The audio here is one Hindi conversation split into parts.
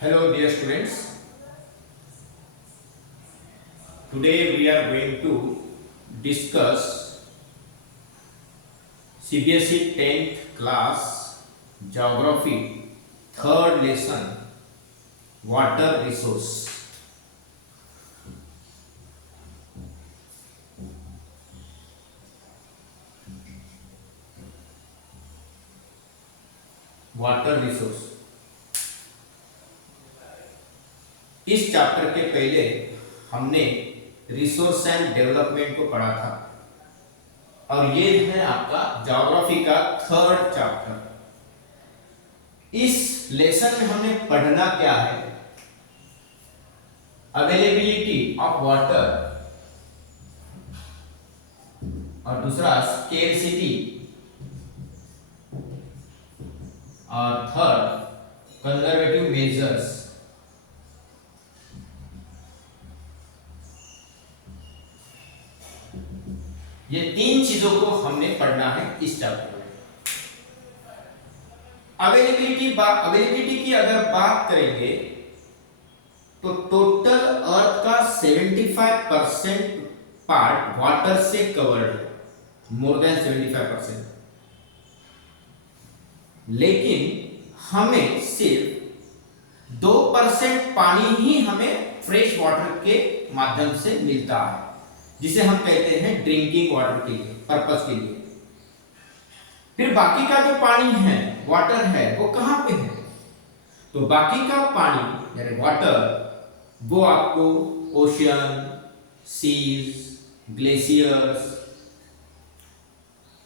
Hello dear students, today we are going to discuss CBSE 10th class Geography 3rd lesson Water Resource. Water resource. इस चैप्टर के पहले हमने रिसोर्स एंड डेवलपमेंट को पढ़ा था और ये है आपका ज्योग्राफी का 3rd चैप्टर। इस लेसन में हमें पढ़ना क्या है? अवेलेबिलिटी ऑफ वाटर और दूसरा स्केर्सिटी और थर्ड कंजर्वेटिव मेजर्स। ये तीन चीजों को हमने पढ़ना है इस चैप्टर में। अवेलेबिलिटी की अगर बात करेंगे तो टोटल अर्थ का 75% पार्ट वाटर से कवर्ड है, मोर देन 75%। लेकिन हमें सिर्फ 2% पानी ही हमें फ्रेश वाटर के माध्यम से मिलता है, जिसे हम कहते हैं ड्रिंकिंग वाटर के लिए, पर्पस के लिए। फिर बाकी का जो पानी है, वाटर है, वो कहां पे है? तो बाकी का पानी यानी वाटर वो आपको ओशियन, सीज, ग्लेशियर्स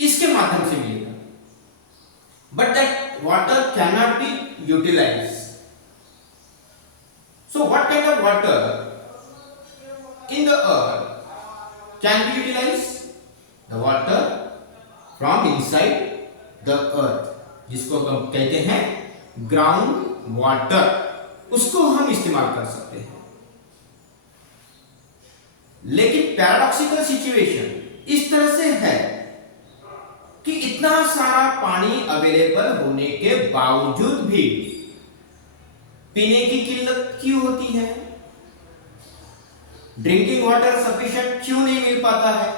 इसके माध्यम से मिलेगा। But that water can not be utilised. So what kind of water in the earth can be utilized? The water from inside the earth, जिसको हम कहते हैं ग्राउंड वाटर, उसको हम इस्तेमाल कर सकते हैं। लेकिन पैराडॉक्सिकल सिचुएशन इस तरह से है कि इतना सारा पानी अवेलेबल होने के बावजूद भी पीने की किल्लत क्यों होती है? ड्रिंकिंग वाटर सफिशिएंट क्यों नहीं मिल पाता है?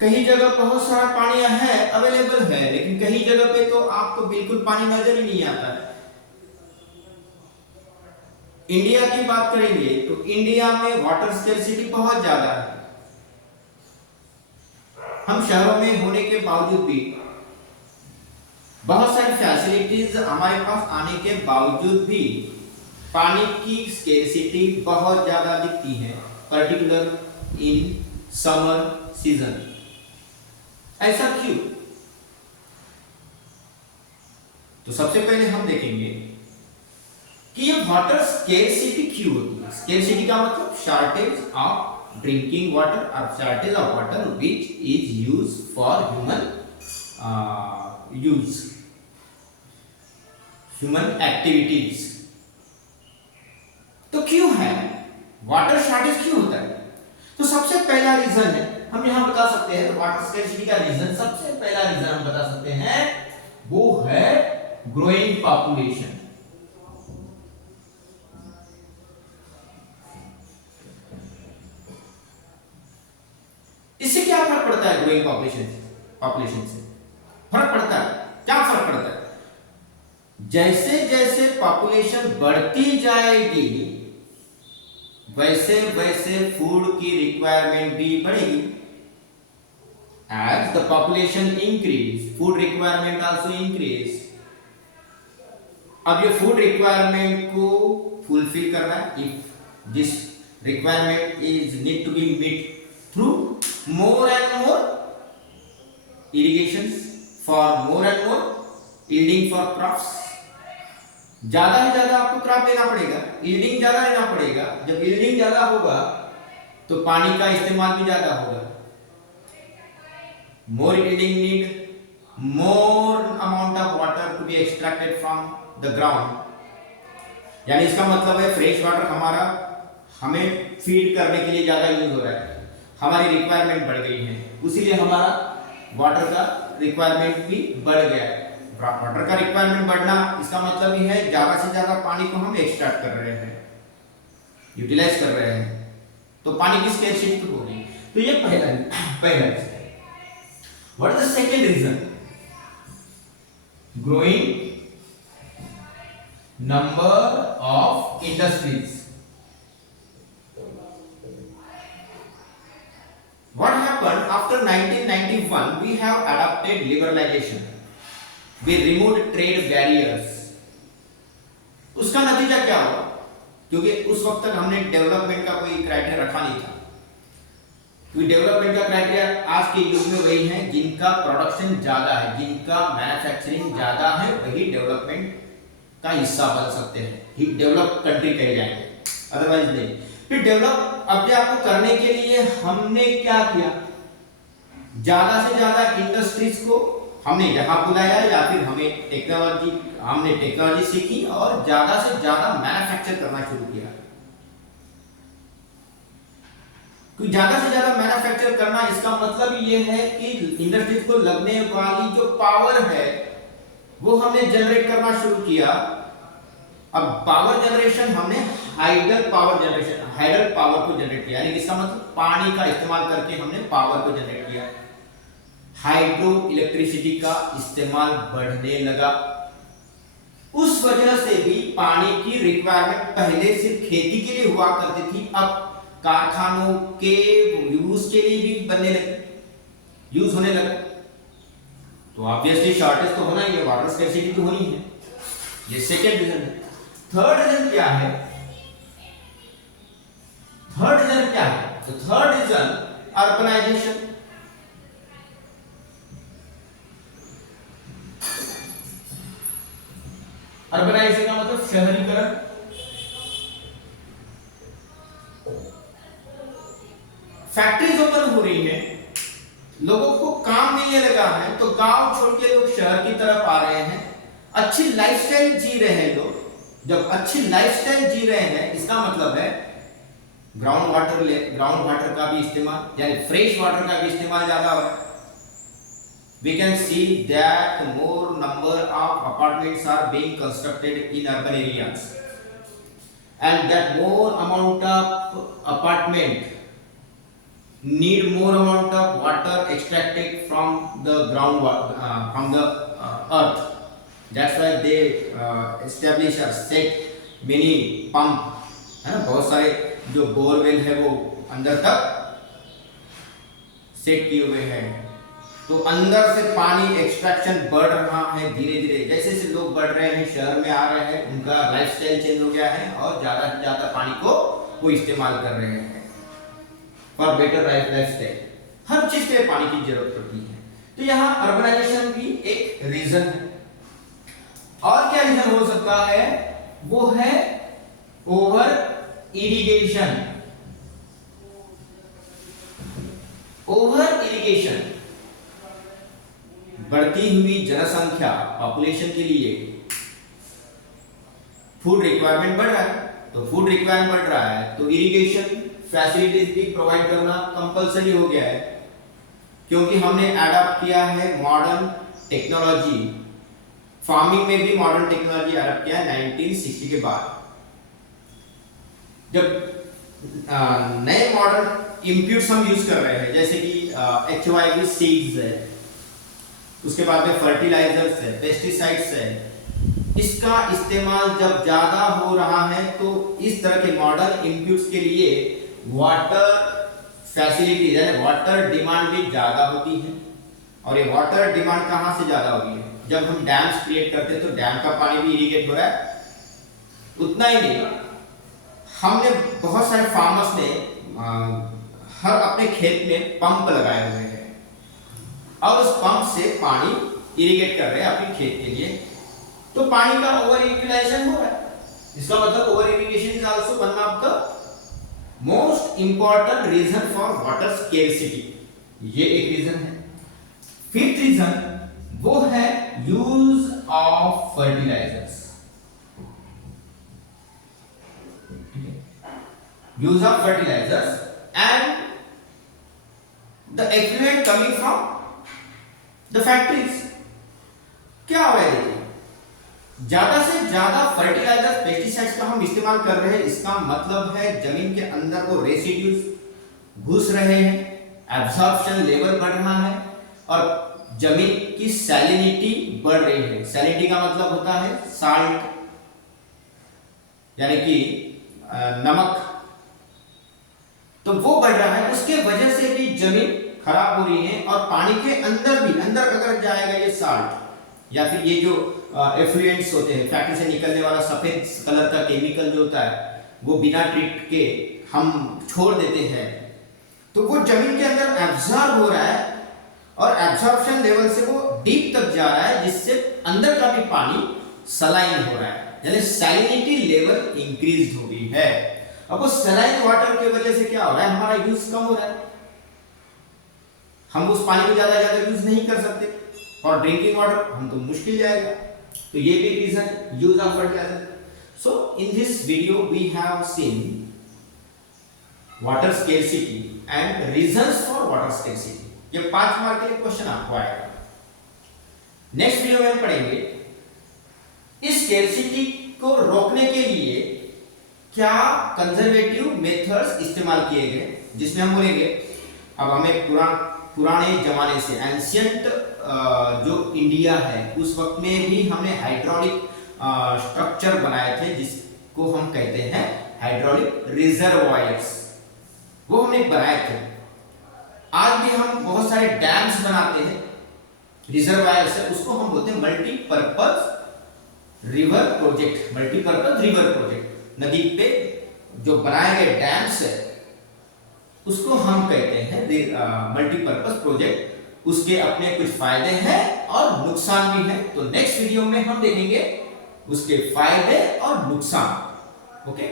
कहीं जगह बहुत सारा पानी है, अवेलेबल है, लेकिन कहीं जगह पे तो आपको बिल्कुल पानी नजर ही नहीं आता है। इंडिया की बात करेंगे तो इंडिया में वाटर स्केर्सिटी बहुत ज्यादा है। हम शहरों में होने के बावजूद भी बहुत सारी फैसिलिटीज हमारे पास आने के बावजूद भी पानी की स्केर्सिटी बहुत ज्यादा दिखती है, पर्टिकुलर इन समर सीजन। ऐसा क्यों? तो सबसे पहले हम देखेंगे कि ये वाटर स्केर्सिटी क्यों होती है। स्केर्सिटी का मतलब शॉर्टेज ऑफ ड्रिंकिंग वाटर और shortage of water which is use for human activities. तो क्यों है वाटर शॉर्टेज, क्यों होता है? तो सबसे पहला रीजन है, हम यहां बता सकते हैं, तो वाटर स्केर्सिटी का रीजन, सबसे पहला रीजन हम बता सकते हैं, वो है ग्रोइंग पॉपुलेशन। इससे क्या फर्क पड़ता है? ग्रोइंग पॉपुलेशन से फर्क पड़ता है। क्या फर्क पड़ता है? जैसे जैसे पॉपुलेशन बढ़ती जाएगी वैसे वैसे फूड की रिक्वायरमेंट भी बढ़ेगी। As the population increase, food requirement also increase. अब ये फूड रिक्वायरमेंट को फुलफिल करना है, if this requirement is need to be meet through more and more irrigations, for more and more yielding for crops। ज्यादा से ज्यादा आपको क्रॉप लेना पड़ेगा, यील्डिंग ज्यादा लेना पड़ेगा। जब यील्डिंग ज्यादा होगा तो पानी का इस्तेमाल भी ज्यादा होगा। More yielding need more amount of water to be extracted from the ground. यानी इसका मतलब है फ्रेश वाटर हमारा हमें फीड करने के लिए ज्यादा यूज हो रहा है, हमारी रिक्वायरमेंट बढ़ गई है, उसीलिए हमारा वाटर का रिक्वायरमेंट भी बढ़ गया है। वाटर का रिक्वायरमेंट बढ़ना, इसका मतलब ये है ज्यादा से ज्यादा पानी को हम एक्सट्रैक्ट कर रहे हैं, यूटिलाइज कर रहे हैं, तो पानी की स्केर्सिटी होगी। तो ये पहला reason. What is the second reason? Growing number of industries. What happened after 1991? We have adopted liberalization. We removed trade barriers. उसका नतीजा क्या हुआ? क्योंकि उस वक्त तक हमने डेवलपमेंट का कोई क्राइटेरिया रखा नहीं था। क्योंकि डेवलपमेंट का क्राइटेरिया आज के युग में वही है जिनका प्रोडक्शन ज्यादा है, जिनका मैन्युफैक्चरिंग ज्यादा है, वही डेवलपमेंट का हिस्सा बन सकते हैं, ही डेवलप कंट्री कहे जाएंगे, अदरवाइज नहीं। फिर डेवलप अपने आप को करने के लिए हमने क्या किया? ज्यादा से ज्यादा इंडस्ट्रीज को हमने यहाँ बुलाया, या फिर हमने टेक्नोलॉजी सीखी और ज्यादा से ज्यादा मैन्युफैक्चर करना शुरू किया। क्योंकि ज्यादा से ज्यादा मैन्युफैक्चर करना, इसका मतलब ये है कि इंडस्ट्रीज को लगने वाली जो पावर है वो हमने जनरेट करना शुरू किया। अब पावर जनरेशन हमने हाइडल पावर को जनरेट किया, यानी इसका मतलब पानी का इस्तेमाल करके हमने पावर को जनरेट किया। हाइड्रो इलेक्ट्रिसिटी का इस्तेमाल बढ़ने लगा। उस वजह से भी पानी की रिक्वायरमेंट पहले सिर्फ खेती के लिए हुआ करती थी, अब कारखानों के यूज के लिए भी यूज होने लगा। तो ऑब्वियसली शॉर्टेज तो होना ही है, वाटर स्कैर्सिटी तो होनी है। ये सेकेंड रीजन है। थर्ड रीजन क्या है? तो थर्ड रीजन अर्बनाइजेशन। अर्बनाइजेशन का मतलब शहरीकरण। फैक्ट्रीज ओपन हो रही है, लोगों को काम मिलने लगा है, तो गांव छोड़ के लोग शहर की तरफ आ रहे हैं, अच्छी लाइफस्टाइल जी रहे हैं लोग। जब अच्छी लाइफस्टाइल जी रहे हैं, इसका मतलब है ग्राउंड वाटर का भी इस्तेमाल, यानी फ्रेश वाटर का भी इस्तेमाल ज्यादा हो रहा है। We can see that more number of apartments are being constructed in urban areas, and that more amount of apartment need more amount of water extracted from the from the earth. That's why they establish or set many pump, है ना, बहुत सारे जो बोरवेल है वो अंदर तक सेट किए हुए हैं। तो अंदर से पानी एक्सट्रैक्शन बढ़ रहा है धीरे धीरे। जैसे जैसे लोग बढ़ रहे हैं, शहर में आ रहे हैं, उनका लाइफस्टाइल चेंज हो गया है और ज्यादा से ज्यादा पानी को वो इस्तेमाल कर रहे हैं फॉर बेटर लाइफस्टाइल। हर चीज के लिए पानी की जरूरत पड़ती है। तो यहाँ अर्बनाइजेशन भी एक रीजन है। और क्या रीजन हो सकता है? वो है ओवर इरिगेशन। बढ़ती हुई जनसंख्या, पॉपुलेशन के लिए फूड रिक्वायरमेंट बढ़ रहा है, तो फूड रिक्वायरमेंट बढ़ रहा है तो इरिगेशन फैसिलिटीज भी प्रोवाइड करना कंपलसरी हो गया है, क्योंकि हमने अडॉप्ट किया है मॉडर्न टेक्नोलॉजी। फार्मिंग में भी मॉडर्न टेक्नोलॉजी अडॉप्ट किया 1960 के बाद, जब नए मॉडर्न इनपुट्स हम यूज कर रहे हैं, जैसे कि HYV सीड्स है, उसके बाद में फर्टिलाइजर्स है, पेस्टिसाइड्स है। इसका इस्तेमाल जब ज्यादा हो रहा है तो इस तरह के मॉडर्न इनपुट्स के लिए वाटर फैसिलिटीज यानी वाटर डिमांड भी ज्यादा होती है। और ये वाटर डिमांड कहां से ज्यादा होगी है? जब हम डैम्स क्रिएट करते हैं तो डैम का पानी भी इरिगेट हो रहा है। उतना ही नहीं, हमने बहुत सारे फार्मर्स ने हर अपने खेत में पंप लगाए हुए हैं और उस पंप से पानी इरिगेट कर रहे हैं अपने खेत के लिए, तो पानी का ओवर यूटिलाइजेशन हो रहा है। इसका मतलब over irrigation is also one of the most important reason for water scarcity. ये एक रीजन है। फिफ्थ रीजन वो है use of fertilisers. Use of fertilisers and the effluent coming from the factories. क्या हो रहा है देखिए, ज्यादा से ज्यादा फर्टिलाइजर पेस्टिसाइड्स का हम इस्तेमाल कर रहे हैं, इसका मतलब है जमीन के अंदर वो रेसिड्यूज घुस रहे हैं, एब्जॉर्प्शन लेवल बढ़ रहा है और जमीन की सैलिनिटी बढ़ रही है। सैलिनिटी का मतलब होता है साल्ट, यानी कि नमक, तो वो बढ़ रहा है, उसके वजह से भी जमीन खराब हो रही है। और पानी के अंदर भी, अंदर अगर जाएगा ये साल्ट या फिर ये जो एफ्लुएंट्स होते हैं, फैक्ट्री से निकलने वाला सफेद कलर का केमिकल जो होता है, वो बिना ट्रीट के हम छोड़ देते हैं, तो वो जमीन के अंदर एब्जॉर्ब हो रहा है और एब्जॉर्प्शन लेवल से वो डीप तक जा रहा है, जिससे अंदर का भी पानी सलाइन हो रहा है, यानी सैलिनिटी लेवल इंक्रीज हो रही है। अब वो सलाइन वाटर की वजह से क्या हो रहा है, हमारा यूज कम हो रहा है, हम उस पानी को ज्यादा यूज नहीं कर सकते और ड्रिंकिंग वाटर हम तो मुश्किल जाएगा। तो ये भी रीजन है use of fertiliser. So in this video we have seen water scarcity and reasons for water scarcity. ये 5 मार्क के क्वेश्चन आपको आएगा। नेक्स्ट वीडियो में हम पढ़ेंगे इस स्केर्सिटी को रोकने के लिए क्या कंजर्वेटिव मेथड्स इस्तेमाल किए गए, जिसमें हम बोलेंगे अब हमें पुराने जमाने से एंशियंट जो इंडिया है उस वक्त में भी हमने हाइड्रोलिक स्ट्रक्चर बनाए थे, जिसको हम कहते हैं हाइड्रोलिक रिजर्वायर्स, वो हमने बनाए थे। आज भी हम बहुत सारे डैम्स बनाते हैं, रिजर्वायर्स है, उसको हम बोलते हैं multipurpose river project. Multipurpose river project, नदी पे जो बनाए गए डैम्स है उसको हम कहते हैं मल्टीपर्पज प्रोजेक्ट। उसके अपने कुछ फायदे हैं और नुकसान भी हैं, तो नेक्स्ट वीडियो में हम देखेंगे उसके फायदे और नुकसान। ओके।